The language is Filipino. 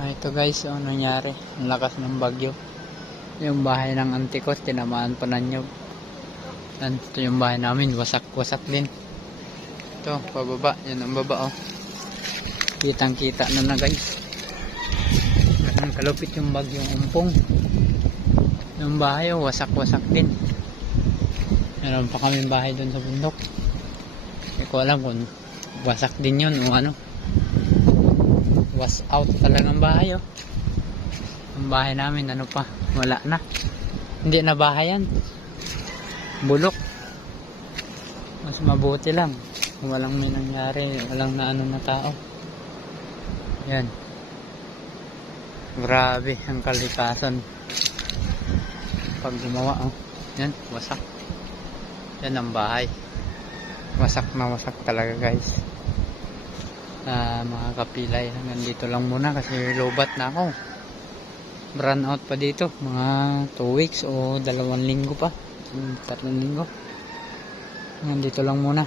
Ito guys, ano nangyari? Ang lakas ng bagyo. Yung bahay ng auntie ko, tinamaan pa ng nyug. Ito yung bahay namin, wasak-wasak din. Ito, pababa. Yan ang baba, oh. Kitang-kita na guys. Ang kalupit yung bagyong umpong. Yung bahay, oh, wasak-wasak din. Meron pa kaming bahay doon sa bundok. Hindi ko alam kung wasak din yun o ano. Was out talagang bahay, oh. Ang bahay namin, ano pa, wala na. Hindi na bahay yan. Bulok. Mas mabuti lang. Walang may nangyari, walang na ano na tao. Yan. Grabe ang kalikasan. Pag gumawa, oh. Yan, wasak. Yan ang bahay. Wasak na wasak talaga guys. Mga kapilay, hanggang dito lang muna kasi lobat na ako. Run out pa dito, mga 2 weeks o 2 linggo pa, 3 linggo. Hanggang dito lang muna.